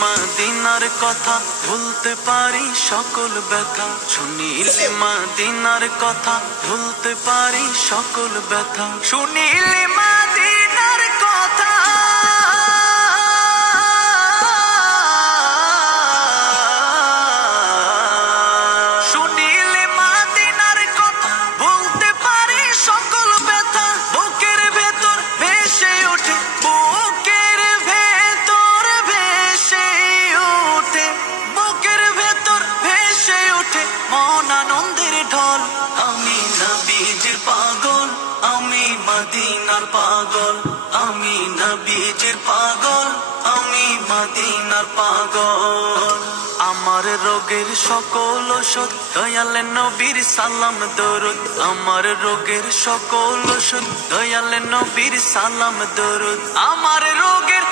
মদিনার কথা ভুলতে পারি সকল ব্যথা, শুনিলে মদিনার কথা ভুলতে পারি সকল ব্যথা, শুনিলে মদিনার কথা শুনিলে মদিনার কথা ভুলতে পারি সকল ব্যথা, বুকের ভেতর ভেসে ওঠে বুকের ভেতর ভেসে ওঠে বুকের ভেতর ভেসে ওঠে মন আনন্দের ঢল। আমি নবীজির পাগল, আমি মদিনার পাগল, আমি নবীজির পাগল, আমি মদিনার পাগল। আমার রোগের সকল ওষুধ দয়াল নবীর সালাম দরুদ, আমার রোগের সকল ওষুধ দয়াল নবীর সালাম দরুদ, আমার রোগের